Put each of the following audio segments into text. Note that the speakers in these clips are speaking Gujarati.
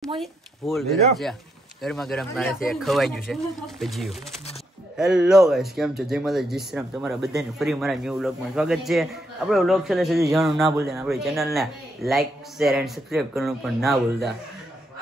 ફૂલ ગરમ છે, ગરમા ગરમ તારે છે, ખવાઈ ગયું છે ભજીયું. હેલો ગાઈસ, કેમ છો? જય માતા જય શ્રી રામ. તમારા બધાને ફરી મારા ન્યૂ વ્લોગમાં સ્વાગત છે. આપણો વ્લોગ છેલ્લે સુધી જાણવું ના ભૂલતા, આપણી ચેનલને લાઈક શેર એન્ડ સબસ્ક્રાઈબ કરવાનું પણ ના ભૂલતા.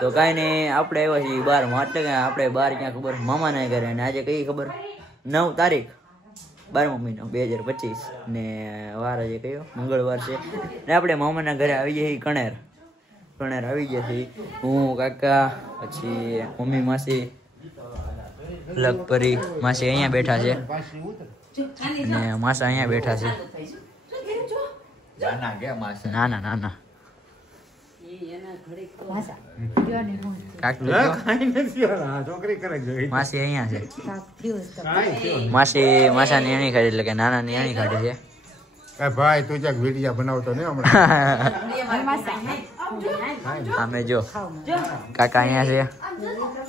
તો કાંઈ નહીં, આપણે આવ્યા છીએ બહારમાં, એટલે કે આપણે બહાર ક્યાં ખબર મામાના ઘરે. અને આજે કઈ ખબર 9 તારીખ 12મો મહિનો 2025 ને વાર આજે કયો મંગળવાર છે. ને આપણે મામાના ઘરે આવી જઈએ કણેર આવી ગયા છે. હું, કાકા, પછી મમ્મી, માસી, લગપરી માસી અહીંયા બેઠા છે અને માસા અહીંયા બેઠા છે. નાના માસી અહીંયા છે. માસાની એણી ખાધી, એટલે કે નાનાની એણી ખાધી છે. ભાઈ તું ક્યાંક વિડીયો બનાવતો ને હમણાં. અમે જો કાકા અહીંયા છે,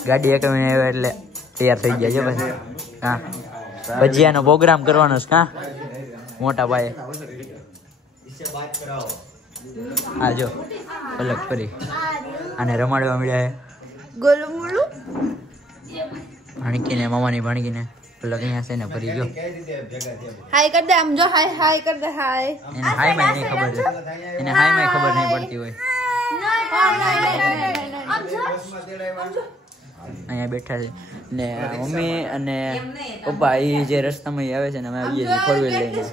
ગાડી એકવીને આવ્યા એટલે તૈયાર થઈ ગયા છે. પછી હા, ભજીયાનો પ્રોગ્રામ કરવાનો છે. કા મોટા ભાઈ હા જો અલગ ફરી આને રમાડવા મળ્યા ભાણકીને, મામાની ભાણકીને અલગ અહીંયા છે ને ફરી જો હાય કર દે. આમ જો હાય કર દે. હાય એને હાયમાં નહીં ખબર છે, એને હાયમાં ખબર નહીં પડતી હોય. અહીંયા બેઠા છે ને મમ્મી અને પપ્પા એ જે રસ્તામાં આવે છે ને અમે આવીએ છીએ ફોર વ્હીલ લઈને.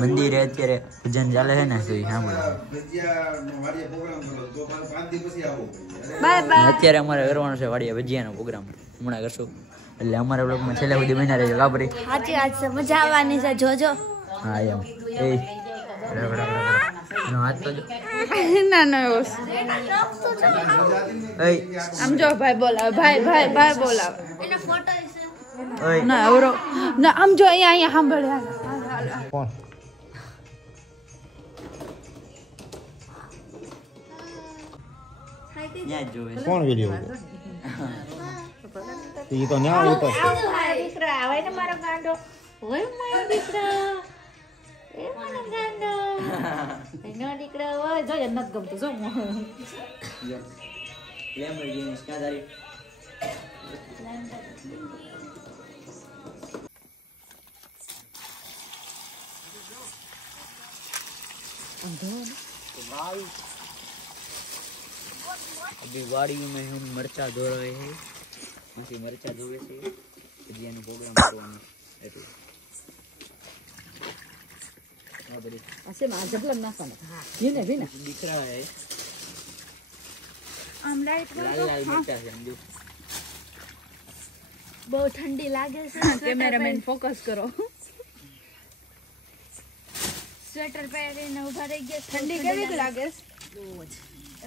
મંદિરે અત્યારે ભજન ચાલે છે ને તો એ સાંભળે. અત્યારે અમારે કરવાનો છે વાડિયા ભજીયાનો પ્રોગ્રામ, હમણાં કરશું. એટલે અમારા બ્લોગમાં છેલ્લે સુધી બન્યા રહેજો. કાપરી સાચી મજા આવવાની છે, જોજો. હા એમ એ હાથ તો જો આમ જો ભાઈ બોલાવે, ભાઈ બોલાવે. ના અવરો ના, આમ જો અહીંયા સાંભળે. કોણ વિડીયો ઈ તો ના ઉતર દીકરા આવે ને મારો ગાંડો. ઓય મારો દીકરા, એ મારો ગાંડો. એનો દીકરા હોય જો નથી ગમતું. જો લેમ્બોર્ગિની સ્કાદારી अभी वाड़ी में हम मरचा धो रहे हैं. मसी मरचा धोवे છે પછી એનો પ્રોગ્રામ કરવાનો એટલે આ બધી અસે માં જબલમ નાખવાનો. જીને દીકરા હે આમ લાઈટ લાલ મરચા છે. સમજો બહુ ઠંડી લાગે છે. કેમેરામેન ફોકસ કરો. સ્વેટર પહેરીને ઉભા રહી ગયા. ઠંડી કેવી લાગે છે?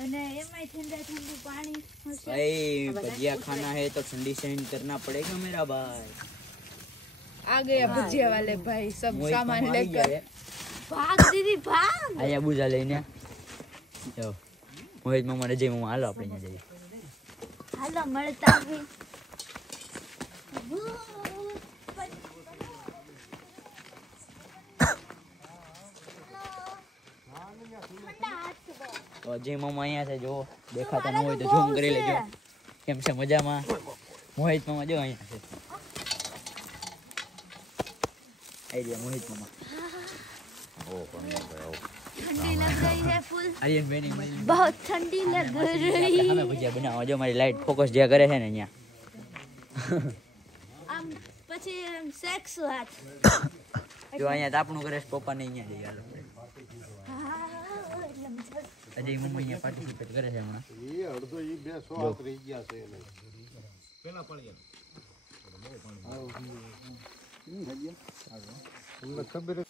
અને એમાંય ઠંડુ પાણી. भाई भजिया खाना है तो ठंडी सहन करना पड़ेगा मेरा भाई. आ गया भजिया वाले भाई, सब सामान लेकर. भाग दीदी भाग. आया बुझा लेने જો મોહિત મામા ને જઈ મામા હાલો આપણે અહીંયા જઈએ. હાલો મળતા ભી. તો જય મામા અહીંયા છે, જો દેખાતા ન હોય તો ઝૂમ કરી લેજો. કેમ છે મજામાં? મોહિત મામા જો અહીંયા છે. આઈ ગયા મોહિત મામા. ठंडी लग रही है फुल. આર્યન બેની बहुत ठंडी लग रही. અમે ભજીયા બનાવવા જો મારી લાઈટ ફોકસ જે કરે છે ને અહીંયા. આમ પછી સેક્સ વાત જો અહીંયા તાપણું કરે છે પપ્પા ને અહીંયા જઈએ હાલો. અજય મમ્મી અહીંયા પાર્ટિસિપેટ કરે છે હમણાં. ઈ અડધો ઈ બે સો હાથ રહી ગયા છે એને પેલા પડી ગયા.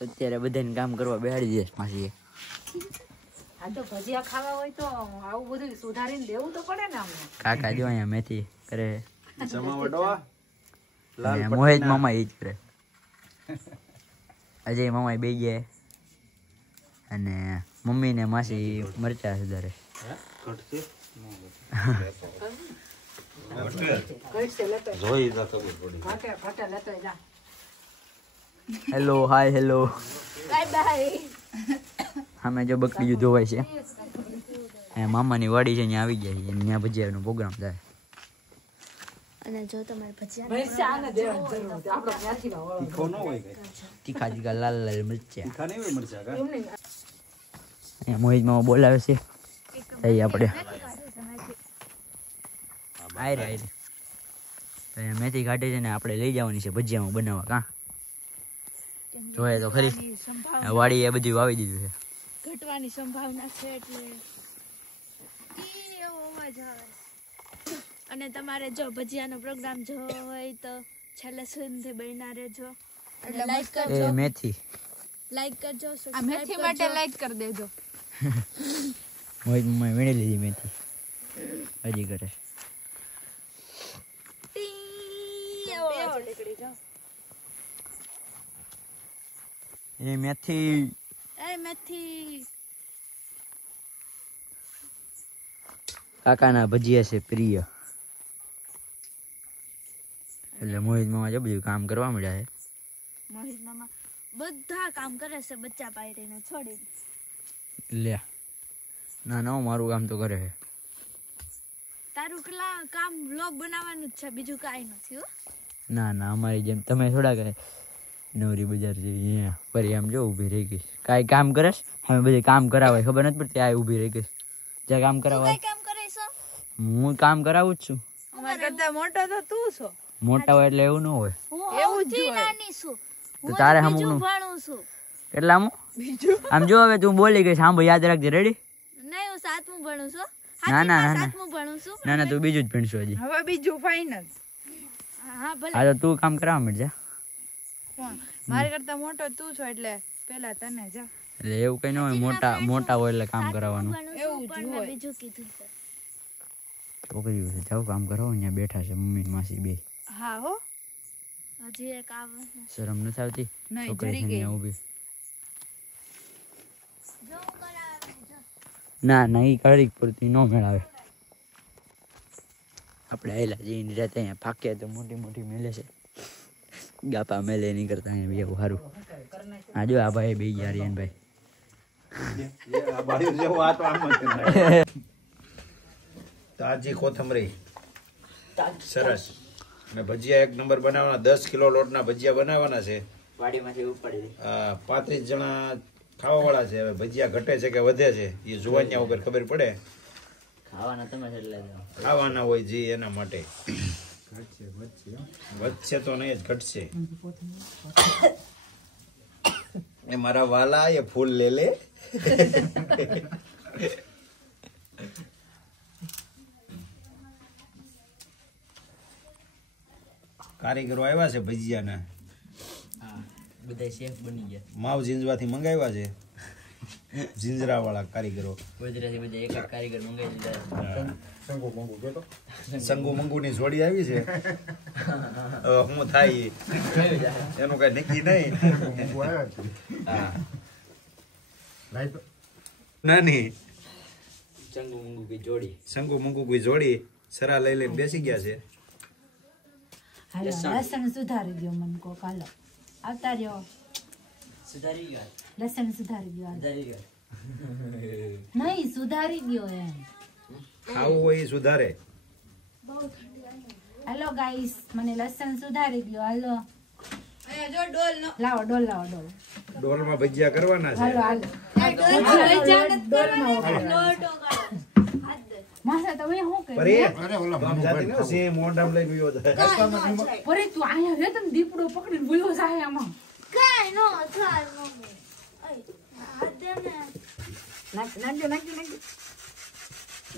અત્યારે બધાને કામ કરવા બેહાડી દે માસી. આ તો ભજીયા ખાવા હોય તો આવું બધું સુધારીને દેવું તો પડે ને અમને. કાકા જો અહીંયા મેથી કરે જમા વડવા અને મોહિત મામા ઈ જ કરે. અજય મામા બે ગયા અને મમ્મી ને માસી મરચા સુધારે. Hello hi hello bye bye. અમે જો બકરી ધોવાય છે. મામાની વાડી છે ત્યાં આવી ગયા છે ત્યાં ભજીયાનો પ્રોગ્રામ થાય અને જો તમારે ભજીયા તીખો ન હોય કઈ. તીખા તીખા લાલ લાલ મરચા તીખા નહીં હોય મરચાં કા? મોહિત મામા બોલાવે છે જઈએ આપણે આયરે મેથી કાઢે છે ને આપણે લઈ જવાની છે ભજીયામાં બનાવવા કાં જોઈએ તો ખરી વાડી એ બધું વાવી દીધું છે ઘટવાની સંભાવના છે એટલે એવો અવાજ આવે અને તમારે જો ભજીયાનો પ્રોગ્રામ જોવો હોય તો છેલ્લે સુધી બન્યા રહેજો એટલે લાઈક કરજો એ મેથી આ મેથી માટે લાઈક કરી દેજો મોહિત મામાએ વીણી લીધી મેથી હજી કરે એ મેથી કાકાના ભજીયા છે પ્રિય એટલે મોહિત મામા જો બધું કામ કરવા મળ્યા છે મોહિત મામા બધા કામ કરે છે બચ્ચા પાડીને છોડીને લે ના ના મારું કામ તો કરે છે તારું કામ વ્લોગ બનાવવાનું જ છે બીજું કાંઈ નથી હો ના ના અમારી જેમ તમે થોડા કહે નવરી બજાર જેવી અહીંયા ફરી આમ જો ઊભી રહી ગઈ કાંઈ કામ કરસ અમે બધે કામ કરાવે ખબર નથી પડતી આ ઊભી રહી ગઈ જ્યાં કામ કરાવવા કામ કરે છો હું કામ કરાવું જ છું અમારા કરતા મોટો તો તું છો. મોટા હોય એટલે એવું ન હોય હું એવું જ સૌથી હોય. નાની છું તો તારે હું હમુકનું ભણું છું કેટલા આમ આમ જો હવે તું બોલી ગઈ સાંભળ યાદ રાખજે રેડી નહીં હું 7મું ભણું છું ના ના ના ના 7મું ભણું છું ના ના તું બીજું જ ભણશું હજી હવે બીજું ફાઇનલ. હા ભલે હા તો તું કામ કરાવવા મળજા મારા કરતા મોટો તું છો એટલે પેલા તને જા. એટલે એવું કઈ ન હોય મોટા હોય એટલે કામ કરાવવાનું ભણું એવું છું જ પણ મેં હોય. બીજું કીધું છે છોકરીઓ છે જાવ કામ કરાવો અહીંયા બેઠા છે મમ્મી ને માસી બે હા હો હજી એક આવે છે શરમ નથી આવતી નહીં, છોકરી છે જરી અહીંયા ઊભી જો હું કરાવે જો ના ના એ કડીક પૂરતી ન મેળાવે આપણે આયલા જઈને રહેતા અહીંયા ફાક્યા તો મોટી મોટી મેલે છે ગાપા મેલે નહીં કરતા અહીંયા બહુ સારું હા જો આ ભાઈ બે ગયા રિયાન ભાઈ આ બાયું જેવો આ તો આમ જ થાય. તાજી કોથમરી સરસ અને ભજીયા એક નંબર બનાવવાના 10 કિલો લોટના ભજીયા બનાવવાના છે વાડીમાંથી ઉપાડી દે 35 જણા ખાવાવાળા છે હવે ભજીયા ઘટે છે કે વધે છે એ જોવાન્યા વગર ખબર પડે ખાવાના તમે એટલે ખાવાના હોય જે એના માટે વધશે તો નહીં જ ઘટશે એ મારા વાલા એ ફૂલ લે લે કારીગરો આવ્યા છે ભજીયાના હા બધા શેફ બની ગયા માવ ઝીંઝવાથી મંગાવ્યા છે ઝીંઝરા વાળા કારીગરો ગુજરાતી બધા એક કારીગર મંગાવી દીધા સંગુ મંગુ ની જોડી આવી છે હવે હું થાય એનું કઈ નક્કી નહીં હા નાની ચંગુ મંગુ કી જોડી સંગુ મંગુ કોઈ જોડી સરા લઈ લઈને બેસી ગયા છે લસણ સુધારી દો મને કો કાલો આવતા રહ્યો સુધારી ગયા લસણ સુધારી દો સુધારી ગયા નહીં સુધારી દો એમ ખાવું હોય એ સુધારે હાલો ગાઈસ મને લસણ સુધારી દો હાલો અહીંયા જો ડોલ નો લાવો ડોલ લાવો ડોલ ડોલમાં ભજીયા કરવાના છે હાલો હાલો માસા તમે શું પર કરી એ ગામ જાતી ને સે મોઢામ લઈને ગયો જાય પરે તું આયા રે તને દીપડો પકડીને ભૂલ્યો જાય આમાં કાંઈ નો થાય મમ્મી હાથ દે ને નાખજો નાખજો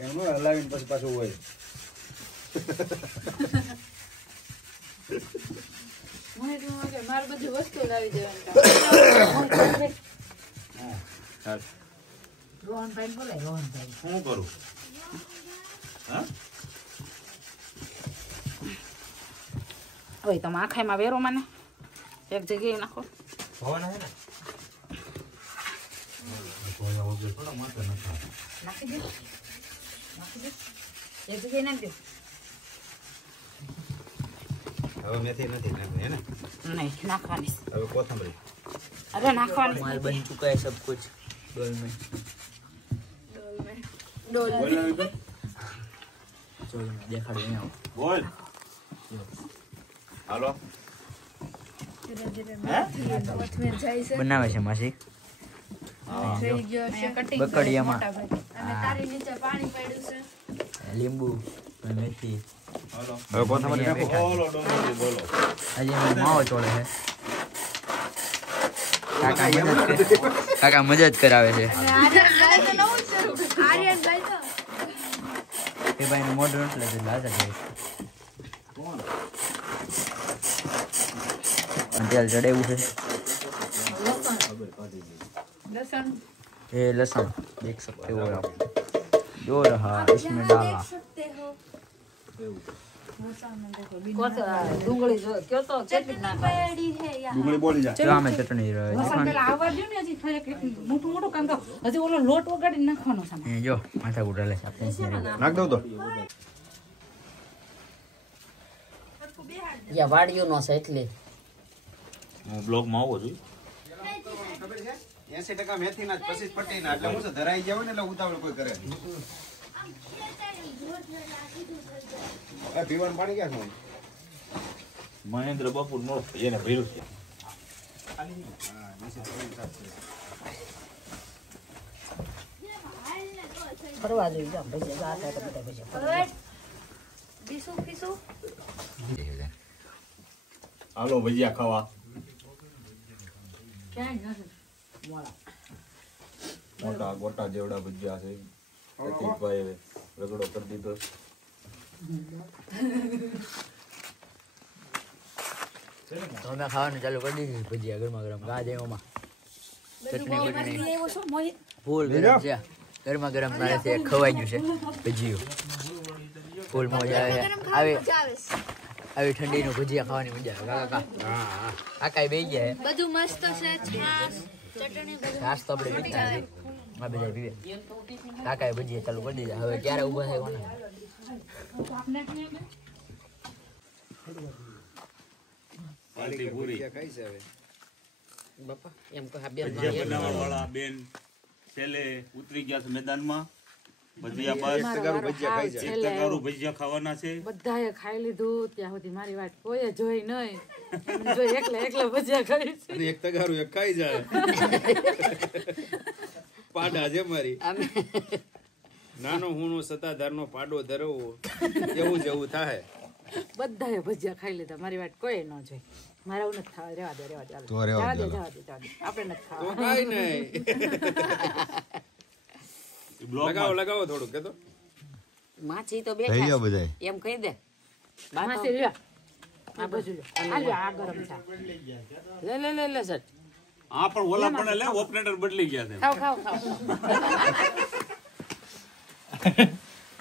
એનું હલાવીને પછી પાછું હોય મારે બધી વસ્તુ લાવી દેવાની. રોહનભાઈ બોલાય રોહનભાઈ શું કરું હા હવે તમે આખાઈમાં વેરો મને એક જગ્યાએ નાખો. ભવાના હે ને ભોયા વગર થોડા માથે નખા નાખી દે એક જગ્યાએ નાખી દે હવે મેથી નથી નાખવી હે ને નહીં નાખવાની. હવે કોથમરી અરે નાખવાની. माल बन चुका है सब कुछ डोल में દેખાડો અહીંયા બોલ હાલો બનાવે છે માસી બકડિયામાં લીંબુ મેથી હવે કોથમરી નાખો બોલો ડોંગરી બોલો હજી માવો ચોળે છે કાકા મદદ કરાવે છે એ ભાઈ નું મોઢું એટલે લાજા જાય તેલ ચડાવ્યું છે ये लहसुन देख सकते हो आप जो रहा इसमें डाला ડુંગળી બોલી જા जो हमें चटनी रहे जो माथा गुड़ा ले નાખ દઉં તો યા વાડીઓ નો છે એટલે હું બ્લોગ માં આવું છું 80% મેથી ના પછી પટ્ટી ના એટલે હું ધરાઈ જાવ ને એટલે ઉતાવળ કોઈ કરે નહીં પીવાનું પાણી ક્યાં છે મહેન્દ્ર બાપુ નો એને ભર્યું છે ફરવા જોઈ જાવ ભજે આ થાય તો બધા ભજે હાલો ભજીયા ખાવા મોટા ગોટા જેવડા ભજીયા છે પ્રતિકભાઈ રગડો કરી દીધો तो मैं खावा चालू कर दी भजिया गरमा गरम गा देवों चटनी बटनी फूल गरम છે ગરમા ગરમ મારે છે ખવાઈ ગયું છે ભજીયો ફૂલ મજા આવે આવી ઠંડી નું ભજીયા ખાવાની મજા આવે કાકા કાકા બેહી ગયા બધું મસ્ત છે છાસ ચટણી બધું છાસ તો આપણે પીતા છે આ બધા પીવે કાકા ભજીયા ચાલુ કરી દીધા હવે ક્યારે ઊભા થાય કોને પાર્ટી પૂરી બાપા એમ કહે બેન ભજીયા બનાવવા વાળા બેન છેલ્લે ઉતરી ગયા છે મેદાનમાં ભજીયા બસ ભજીયા ખાવાના છે બધાએ ખાઈ લીધું ત્યાં સુધી મારી વાત કોઈ જોઈ નહીં જો એકલા ભજીયા ખાઈ છે એક તગારું એક ખાઈ જાય પાડા છે મારી નાનો હુણો સતાધારનો પાડો ધરવો એવું જેવું થાય બધાએ ભજીયા ખાઈ લીધા મારી વાત કોઈ ન જોઈ મારે એવું નથી ખાવા રેવા દે આપણે નથી ખાવા કઈ નહીં લગાવો થોડું કે તો માછી તો બેઠા એમ કહી દે માસી લ્યો આ બાજુ લ્યો આ ગરમ ચા લે સર આ પણ ઓલા પણ લે ઓપરેટર બદલી ગયા છે ખાવ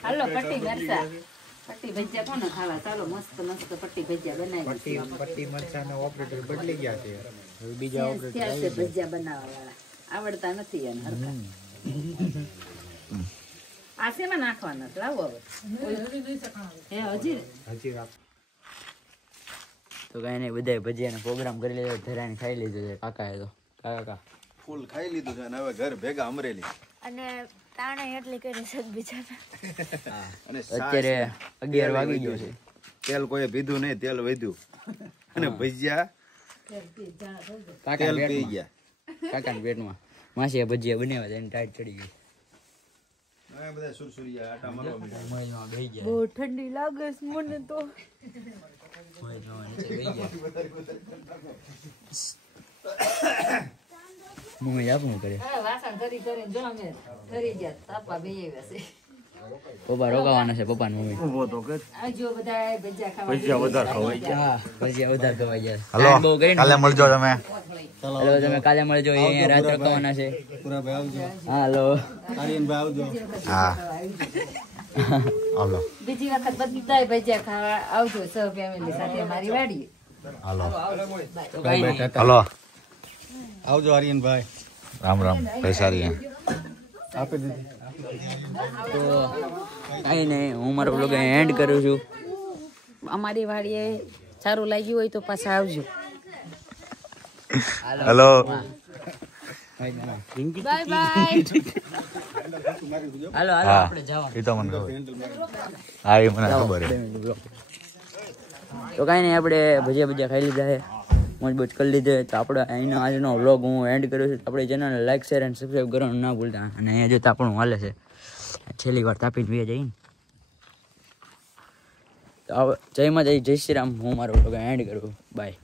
હાલો પટ્ટી મરચા પટ્ટી ભજીયા કોને ખાવા ચાલો મસ્ત પટ્ટી ભજીયા બનાવી પટ્ટી મરચા ના ઓપરેટર બદલી ગયા છે હવે બીજા ઓપરેટર ભજીયા બનાવવા વાળા આવડતા નથી એને હરખા આ શેમાં નાખવાના લાવો હવે હજી તો કઈ નહીં બધા ભજીયાનો પ્રોગ્રામ કરી લીધો ધરાઈને ખાઈ લીધો છે કાકાએ તો કાકા ફૂલ ખાઈ લીધું છે અને હવે ઘર ભેગા અમરેલી અને તાણે એટલી કરી છે બીજાને અને અત્યારે 11 વાગી ગયો છે તેલ કોઈ પીધું નહીં તેલ વધ્યું અને ભજીયા તેલ પી ગયા કાકાના પેટમાં માસીએ ભજીયા બનાવ્યા હતા એને ટાઈટ ચડી ગઈ બધા સુરસુરિયા આટા મારવા માંડ્યા મોજમાં બેહી ગયા બહુ ઠંડી લાગે છે મને તો મોજમાં નીચે બેહી ગયા મમ્મી આપનું કરે વાસણ કરી જો અમે કરી ગયા તાપા બેહ્યા છે પપ્પા રોકાવાના છે પપ્પા મમ્મી ઉભો તો કે આજો બધા ભજીયા ખાવા ભજીયા વધારે ખવાઈ ગયા હા ભજીયા વધારે ખવાઈ ગયા હાલો કાલે મળજો તમે હેલો તમે કાલે મળજો અહીંયા રાત રોકાવાના છે હાલો હા હાલો બીજી વખત બધાય ભજીયા ખાવા આવજો સૌ ફેમિલી સાથે મારી વાડી હાલો તો કઈ નહીં હાલો આવજો આર્યનભાઈ રામ રામ પૈસારી આપી દીધી તો કઈ નહીં હું મારો બ્લોગ એન્ડ કરું છું અમારી વાડીએ સારું લાગ્યું હોય તો પાછા આવજો હેલો બાય બાય હાલો હાલો આપણે જવાનું. એ તો મને ખબર. હા એ મને ખબર છે. તો કાંઈ નહીં, આપણે ભજીયા ખાઈ લીધા છે, મોજ બોજ કરી લીધે. તો આપણે અહીંનો આજનો વ્લોગ હું એન્ડ કર્યો છું. આપણી ચેનલને લાઈક શેર અને સબસ્ક્રાઈબ કરવાનું ના ભૂલતા. અને અહીંયા જો તાપણું હાલે છે, છેલ્લી વાર તાપીને વે જઈને. તો જય માતા જય શ્રી રામ. હું મારો વ્લોગ એન્ડ કરું. બાય.